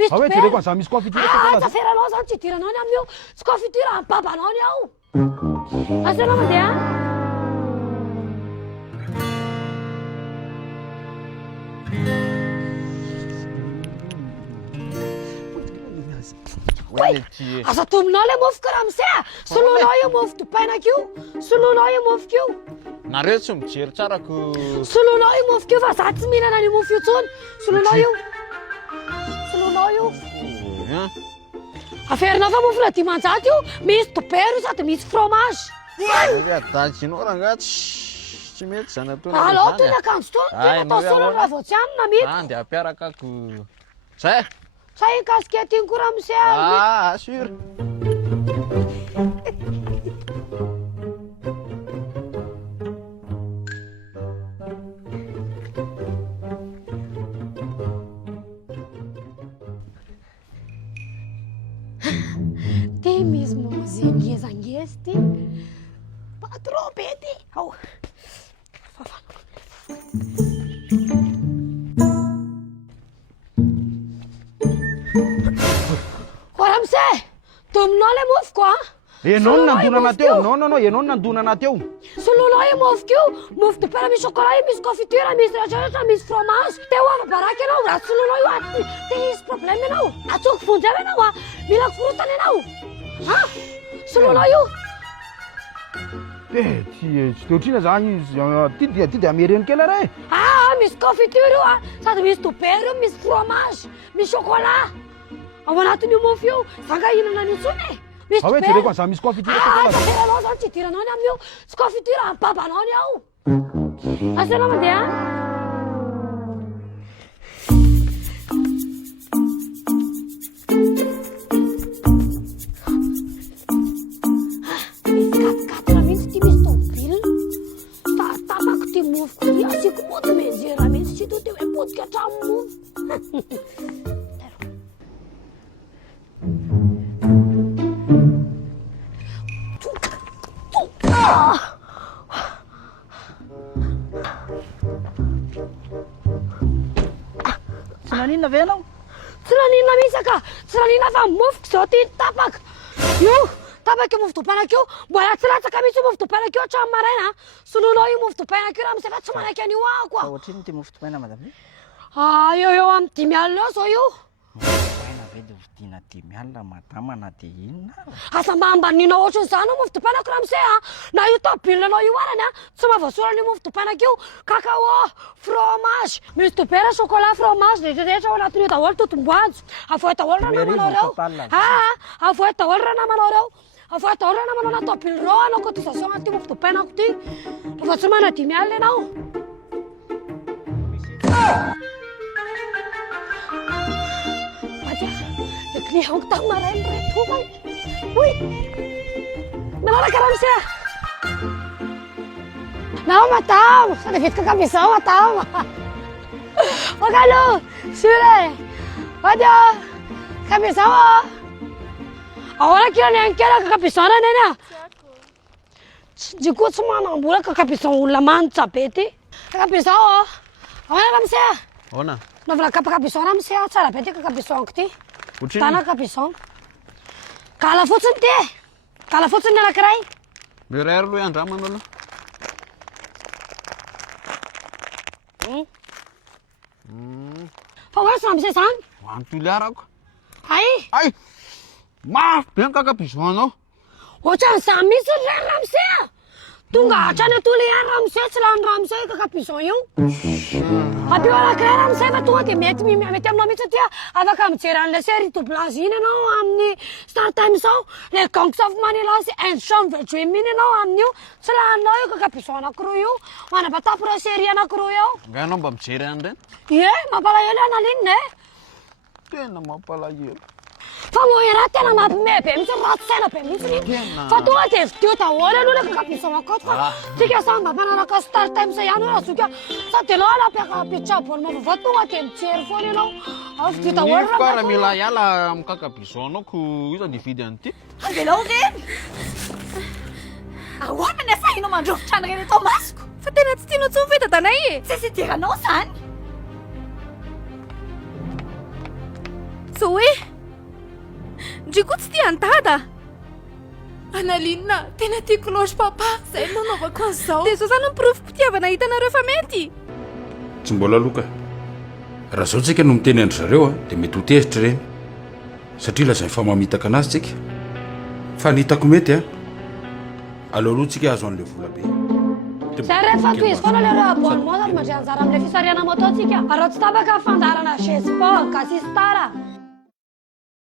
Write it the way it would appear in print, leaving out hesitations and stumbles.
Misy Hoe dopera. jereko an'izany misy confiture koa Ajaferanao zany tsy hidiranao ny amin'io. Tsy confiture amin'ny babanao ny ao. Asa anao mandeha? Asa tominao le mofo karaha misy soloinao io mofo dopainako io. Soloinao io mofo io. Nareo tsy mijery tsara ko Soloinao io mofo io fa za tsy mihinana ny mofo io tsony. Soloinao io. Soloinao io. Aferinao fa mofo la dimanjato io. Misy dopera io sady misy fromage. dakinao ranga tsy mety zany atao Alao toy ny akanjo toy. Tena atao solo raha vao tsy anona mity. andeha ampiaraka ako zay Sa iny kasikety iny koa raha misy assure Ty misy mozy ngezangeza ty. Patron be ty. Ao. Ramse, tominao le mofo ko Enao no nandonana teo. Non, enao no nandonana teo. Soloinao io mofo kio. Mofo dopera misy chocolat io, misy confiture, misy rehetrarehetra, misy fromage. Teo avy baraka ianao, raha soloinao io aty. Te hisy problème ianao. Atsoko vonjy avy ianao mila korotana ianao. Soloinao io. Tsy teo trina zany ty dia ameriny kely re. Misy confiture io sady misy dopera io, misy fromage, misy chocolat. Ao anatin'io mofo io, zanga hinana an'io tsony e. Misy Hoe jereko an'izany misy confiture koa ajaferanao zany tsy hidiranao ny amin'io. Tsy confiture amin'ny babanao ny ao. Asa anao mandeha? Misy katikatona mihitsy ty misy tômôbila. Tapako ty mofo ty. Asiako moto menzera mihitsy tsy to ty hoe potika hatramo mofo. Tsy naninona ve ianao? Tsy naninona mihitsy ka. Tsy naninona fa mofoko zao ty tapaka. Io, tapaka io mofo dopainako io. Mbola tsy latsaka mihitsy io mofo dopainako io hatramin'ny maraina. Soloinao io mofo dopainako io raha misy fa tsy manaiky an'io ahako Fa ohatrino ty mofo dopaina madame? eo amin'ny 5 alina eo zao io. Dopaina ve dia vidiana 5 alina madama na dia inona? Asa mba ambanina ohatran'izany mofo dopainako raha misy na io tôbilanao io arany tsy mahavoasorana io mofo dopainako io. Cacao, fromage, misy dopera, chocolat, fromage, rehetrarehetra ao anatin'io daholo totom-boanjo. Avoa daholo raha namanao reo. Avoa daholo raha namanao reo. Avoa daholo raha namanao na tôbily reo anao cotisation anaty mofo dopainako ty. Rehefa tsy mana 5 alina ianao. Le client tao maraina reto vai. Ui. Manaraka raha misy Não, matao. Sa navitka kabisao, matao. Magalo. Sure. Wadio. Kabisao. Ahora kila niankela kakabisana nena. Jiko tsy manambola kakabisao olona manitra be ty. Kakabisao. Ahora raha misy Ona Navala kakabisao raha misy tsara be ty kakabisaoko ty. otrino Tana kakabisao. Kala fotsiny ty. Kala fotsiny ny anankiray. mirary aloha andramana aloha Fa oe sa misy zany. antoliarako Ay. mafy be ny kakabisoanao Ohatrany sa misy raha misy tonga hatrany atoly ihany raha misy tsy lany raha misy kakabisao io. Abio anankiray raha misy fa tonga dia mety aminao mihitsy satria afaka mijery an'ilay série doublage iny ianao amin'ny Star Times ao. Le gangs of Manila sy un chambre dream iny ianao amin'io. Tsy laninao io kakabisao anankiroa io. Manabatapora série anankiroa io. nga anao mba mijery an'ireny Mampalahelo analinina tena mampalahelo Fa moera tena mampime be mihitsy ratsy saina be mihitsy. Fa tonga dia vidio daholo aloha le kakabisao akato fa tsika samy mpanaraka Star Times ihany raha zoka. Sa dia anao alapiaka abonnement vaovao tonga dia mijery foana ianao. Vidio daholo Nify koa raha mila hiala amin'ny kakabisoanao ko iza ny vidy an'ity Angelao reny! Ahoana ny asahinao mandrovitra an'ireny atao masoko? Fa tena tsy tianao tsony ve dadanay e? Tsy sidiranao zany! zao hoe ndriko tsy tia an-dada Analina tena tiako loatra papa zay no nanaovako an'izao dia zao zany miporofom-pitiavana hitanareo fa mety tsy mbola loka raha zao tsika no miteny andry zareo a dia mety ho tezitra ireny satria lazay fa mamitaka anazy tsika fa ny hitako mety a aleoloha tsika azo an'ilay vola be Zay rehefa toizy foana le abonnement ary mandray anjara amin'ilay fisariana moto atsika raha tsy tapaka fandarana chesport gasistara